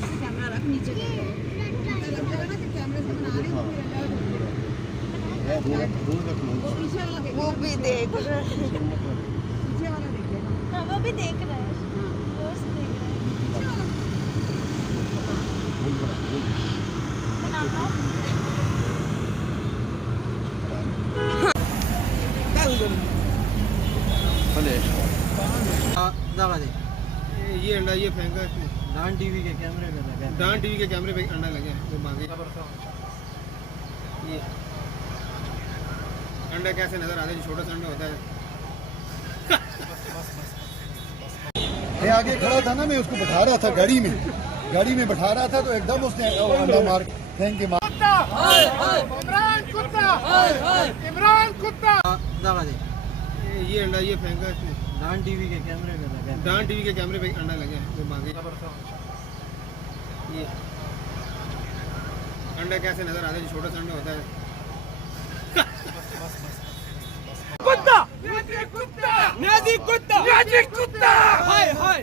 Camera रख नीचे लग जाएगा ना कि कैमरे से बना रही हो वो पीछे वाला देख वो भी देख रहा है। पीछे वाला देखेगा हाँ, वो भी देख रहा है। जोर से देख रहा है। पीछे वाला बनाना। दवा दे ये अंडा ये फेंका इसने डान टीवी के कैमरे में लगा है। डान टीवी के कैमरे पे अंडा लगे वो मांगे ये अंडा कैसे नजर आता है जो छोटा सा अंडा होता है मैं आगे खड़ा था ना, मैं उसको बैठा रहा था गाड़ी में बैठा रहा था तो एकदम उसने अंडा मार फेंक के मार। दवा दे ये अंडा ये फेंका इसने डान टीवी के कैमरे में लगा है। डान टीवी के कैमरे पे अंडा लगे वो मांगे ये अंडा कैसे नजर आता है जो छोटा सा अंडा होता है कुत्ता! कुत्ता! कुत्ता! कुत्ता! हाय हाय!